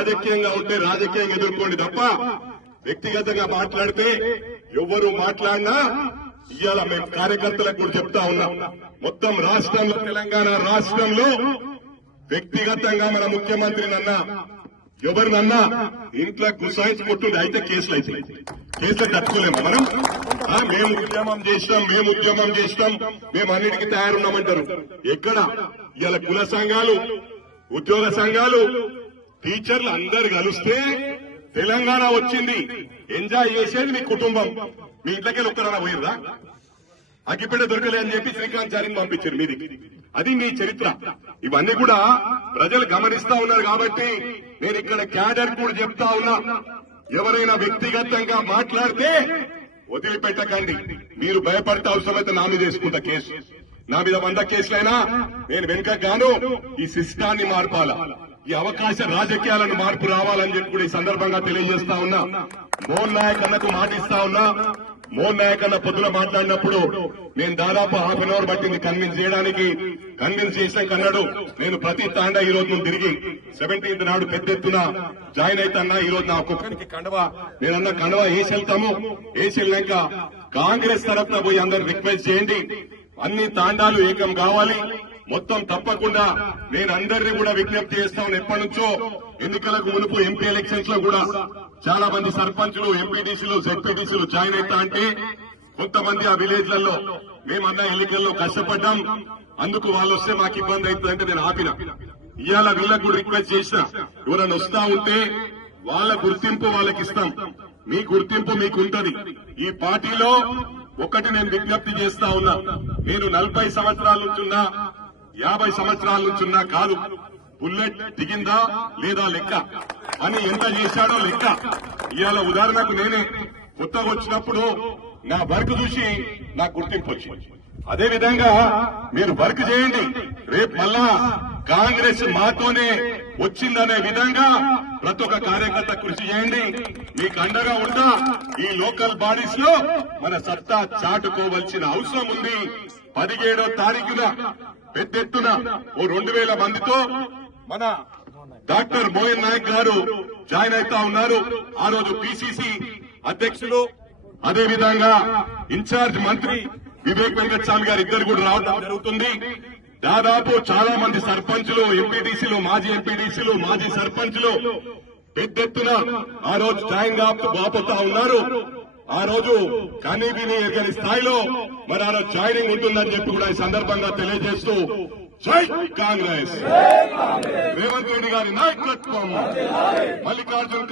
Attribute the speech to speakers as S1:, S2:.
S1: రాజకీయంగా ఉంటే రాజకీయంగా ఎదుర్కోండి తప్ప వ్యక్తిగతంగా మాట్లాడితే ఎవరు మాట్లాడినా ఇవాళ మేము కార్యకర్తలకు కూడా చెప్తా ఉన్నాం. మొత్తం రాష్ట్రంలో తెలంగాణ రాష్ట్రంలో వ్యక్తిగతంగా మన ముఖ్యమంత్రి నన్న ఎవరినన్నా ఇంట్లో గుసాయించుకుంటుండే అయితే కేసులు అయితే కేసులు తట్టుకోలేము. మనం మేము ఉద్యమం చేస్తాం మేము ఉద్యమం చేస్తాం మేము అన్నిటికీ తయారున్నామంటారు. ఎక్కడ? ఇవాళ కుల సంఘాలు ఉద్యోగ సంఘాలు టీచర్లు అందరు కలిస్తే తెలంగాణ వచ్చింది. ఎంజాయ్ చేసేది మీ కుటుంబం. మీ ఇంట్లోకి ఒక్కరైనా పోయిర్రా? అగ్గిపెట్ట దొరకలే అని చెప్పి శ్రీకాంత్ చారిని పంపించారు మీది. అది మీ చరిత్ర. ఇవన్నీ కూడా ప్రజలు గమనిస్తా ఉన్నారు కాబట్టి నేను ఇక్కడ క్యాడర్ కూడా చెప్తా ఉన్నా. ఎవరైనా వ్యక్తిగతంగా మాట్లాడితే వదిలిపెట్టకండి. మీరు భయపడితే అవసరమైతే నా మీద వేసుకుంటా కేసు. నా మీద వంద కేసులైనా నేను వెనుక గాను ఈ సిస్టాన్ని మార్పాలా? ఈ అవకాశ రాజకీయాలను మార్పు రావాలని చెప్పి కూడా ఈ సందర్భంగా తెలియజేస్తా ఉన్నా. మోహన్ నాయక్ అన్నకు మాటిస్తా ఉన్నా. మోహన్ నాయక్ అన్న పొద్దున మాట్లాడినప్పుడు నేను దాదాపు హాఫ్ అన్ అవర్ పట్టింది కన్విన్స్ చేయడానికి. కన్విన్స్ చేసాక అన్నాడు నేను ప్రతి తాండా ఈ రోజు నువ్వు తిరిగి సెవెంటీన్త్ నాడు పెద్ద ఎత్తున జాయిన్ అయితన్నా ఈ రోజు నా ఒక్కొక్కరికి కండవా. నేనన్న కండవా వేసి వెళ్తాము. వేసి వెళ్ళాక కాంగ్రెస్ తరఫున పోయి అందరు రిక్వెస్ట్ చేయండి. అన్ని తాండాలు ఏకం కావాలి. మొత్తం తప్పకుండా నేను అందరినీ కూడా విజ్ఞప్తి చేస్తాను ఎప్పటి నుంచో. ఎన్నికలకు మునుపు ఎంపీ ఎలక్షన్స్లో కూడా చాలా మంది సర్పంచులు ఎంపీటీసీలు జెడ్పీటీసీలు జాయిన్ అవుతా అంటే కొంతమంది ఆ విలేజ్లలో మేమన్నా ఎన్నికల్లో కష్టపడ్డాం. అందుకు వాళ్ళు వస్తే మాకు ఇబ్బంది అవుతుందంటే నేను ఆపిన. ఇవాళ వీళ్ళకు కూడా రిక్వెస్ట్ చేసిన. ఎవరైనా వస్తా ఉంటే వాళ్ళ గుర్తింపు వాళ్ళకి ఇస్తాం. మీ గుర్తింపు మీకుంటది ఈ పార్టీలో ఒకటి నేను విజ్ఞప్తి చేస్తా ఉన్నా. నేను నలభై సంవత్సరాల నుంచున్నా యాభై సంవత్సరాల నుంచి ఉన్నా కాదు బుల్లెట్ దిగిందా లేదా లెక్క? అని ఎంత చేశాడో లెక్క? ఇవాళ ఉదాహరణకు నేనే కొత్తగా వచ్చినప్పుడు నా వర్క్ చూసి నాకు గుర్తింపు వచ్చింది. అదే విధంగా మీరు వర్క్ చేయండి. రేపు మళ్ళా కాంగ్రెస్ మాతోనే వచ్చిందనే విధంగా ప్రతి ఒక్క కార్యకర్త కృషి చేయండి. మీకు అండగా ఉంటా ఈ లోకల్ బాడీస్లో మన సత్తా చాటుకోవలసిన అవసరం ఉంది. పదిహేడో తారీఖున పెద్ద ఎత్తున ఓ రెండు వేల మందితో మన డాక్టర్ మోహన్ నాయక్ గారు జాయిన్ అవుతా ఉన్నారు. ఆ రోజు పిసిసి అధ్యక్షులు అదేవిధంగా ఇన్ఛార్జ్ మంత్రి వివేక్ వెంకటస్వామి గారు ఇద్దరు కూడా రావడం జరుగుతుంది. దాదాపు చాలా మంది సర్పంచులు ఎంపీటీసీలు మాజీ ఎంపీటీసీలు మాజీ సర్పంచులు పెద్ద ఎత్తున ఆ రోజు జాయిన్ కాబోతా ఉన్నారు. ఆ రోజు కనీ విని ఎరగని స్థాయిలో మరి ఆ రోజు జాయినింగ్ ఉంటుందని చెప్పి కూడా ఈ సందర్భంగా తెలియజేస్తూ జై కాంగ్రెస్. రేవంత్ రెడ్డి గారి నాయకత్వం. మల్లికార్జున్